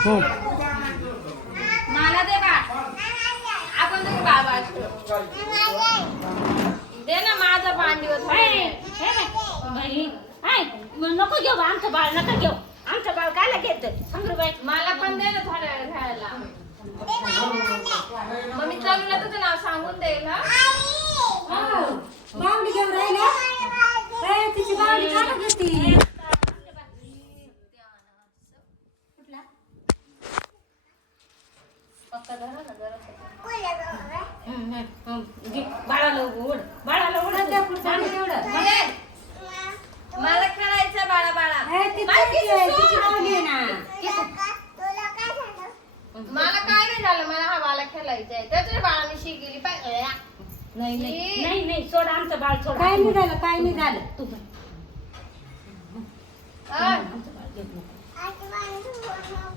मला दे बाळ. आपण तर बाळ बाळ दे ना माझा 5 दिवस. नको घेऊ आमचं बाळ, नका घेऊ आमचं बाळ. कायला घेत संग्रबाई? मला पण दे ना थोड्या वेळ खेळायला. मग मी चलूला तुझं नाव सांगून देईल. हा बावडी घेऊन राहिल्या. तिची बावडी काढत होती. बाळाला ओढ, बाळाला ओढ. मला खेळायचं बाळा बाळा. मला काय नाही झालं, मला हा बाळा खेळायचंय. त्याच्या बाळाने शी गेली पाहिजे. नाही नाही नाही नाही, सोड आमचं बाळ सोड. काय नाही झालं, काय नाही झालं. तू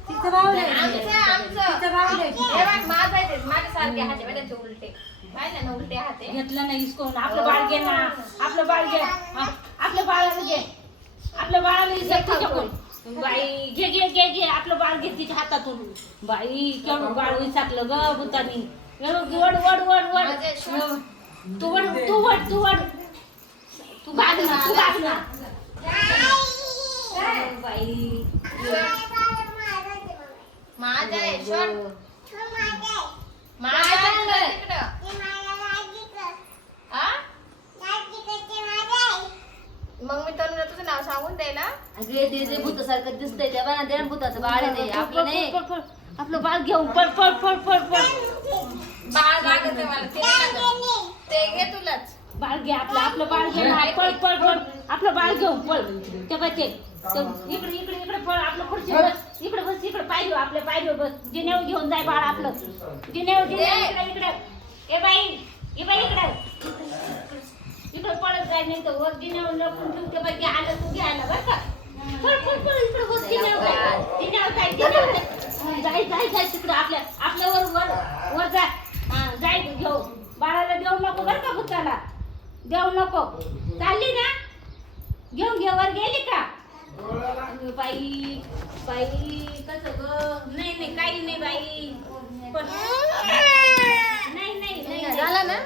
तिचं बावडी माझ्यासारखे हाते त्याचे उलटे पाहिजे ना, उलटे हाते. घेतलं नाही इसकोन. आपलं बाळ घे ना, आपलं बाळ घे. आपल्या बाळाला घे, आपल्या बाळाला इसकून. बाई घे घे घे घे, आपलं बाळ घे तिच्या हातातून. बाई केवढं बाळ विचारलं ग भूतानी. वड वड वड वड. तू वड तू वड तू वड. तू गाग ना, तू गाग ना. बाई माझा आहे शोध. माझा तिकडं. मग मी तरुण तुझं नाव सांगून दे ना. अगे भूतासारखं दिसतंय त्या बाळा. ते भूताचं बाळ आहे ते, आपलं नाही. आपलं बाळ घेऊन पळ पळ पळ पळ पळ. बाळ लागत आहे मला. ते घे तुलाच. बाळ घे आपलं, आपलं बाळ घे ना. पळ पळ पळ. आपलं बाळ घेऊन पळ. ते बघते इकडे इकडे इकडे पळ. आपलं खुर्ची बस इकडे, बस इकडे. पायरी आपल्या पायरी बस. जिनेव घेऊन जाय बाळ आपलं. जिनेव जिनेव इकडे इकडे. ए बाई इकडे इकडे पळत जाय, नाही तर वर जिनेव लपून ठेवू. ते बाई आलं तू घ्यायला बरं का. पळ पळ पळ इकडे बस. जिनेव जाय, जिनेव जाय, जिनेव जाय जाय जाय तिकडे. आपल्या वर वर वर जाय. जाय घेऊ. बाळाला देऊ नको बरं का भूताला. देऊ नको. चालली ना, घेऊन घे. वर गेली का बाई? बाई कसं ग? नाही नाही काही नाही बाई. नाही नाही नाही झालं ना.